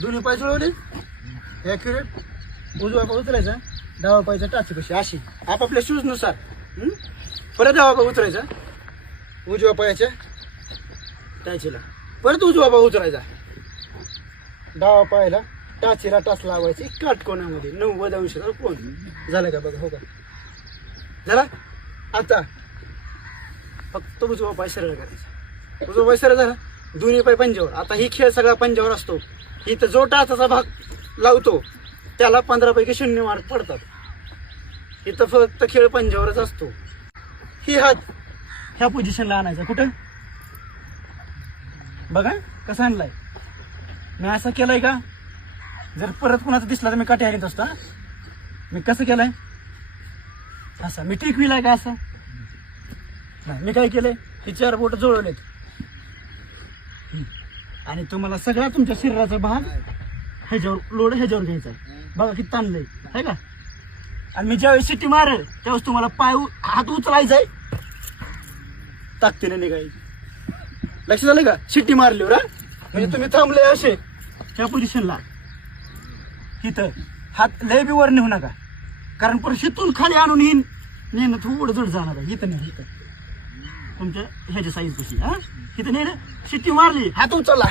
दोन्ही पाय जुळवले. ॲक्युरेट. उजवा पाय उचलायचा, डावा पायचा टाची कशी अशी आपापल्या शूजनुसार. परत डावा पाय उचलायचा, उजव्या पायाच्या टाचीला. परत उजवा पाय उचलायचा, डावा पायाला टाचीला टाच लावायची काटकोनामध्ये 90 अंशाचा कोण. झालं का बघा. हो का झाला. आता फक्त उजवा पाय सरळ करायचा. उजवा पाय सरळ झाला, दोन्ही पाय पंजावर. आता ही खेळ सगळा पंजावर असतो. इथं जो टाचाचा भाग लावतो त्याला 15 पैकी 0 मार्क पडतात. इथं फक्त खेळ पंजावरच असतो. ही हात ह्या पोझिशनला आणायचा. कुठं बघा कसा आणलाय मी. असं केलंय का? जर परत कुणाचा दिसला तर मी काठी हाणीत असतो. मी कसं केलंय असं. मी टिकविलाय का असं नाही. मी काय केलंय, हे 4 बोट जुळवलेत आणि तुम्हाला सगळा तुमच्या शरीराचा भाग ह्याच्यावर लोड ह्याच्यावर घ्यायचा आहे. बघा किती ताणलंय आहे का. आणि मी ज्यावेळेस शिट्टी मारेल त्यावेळेस तुम्हाला हात उचलायचा आहे, ताकदीने निघायची. लक्षात आलं का. शिट्टी मारली म्हणजे तुम्ही थांबले असे त्या पोझिशनला. इथं हात लय बी वर नेऊ नका, कारण परत शितून खाली आणून नेणं थोडं जड जाणार आहे. इथं नाही, इथं तुमच्या ह्याच्या साईज कशी. इथं नेणं शिट्टी मारली हात उचलला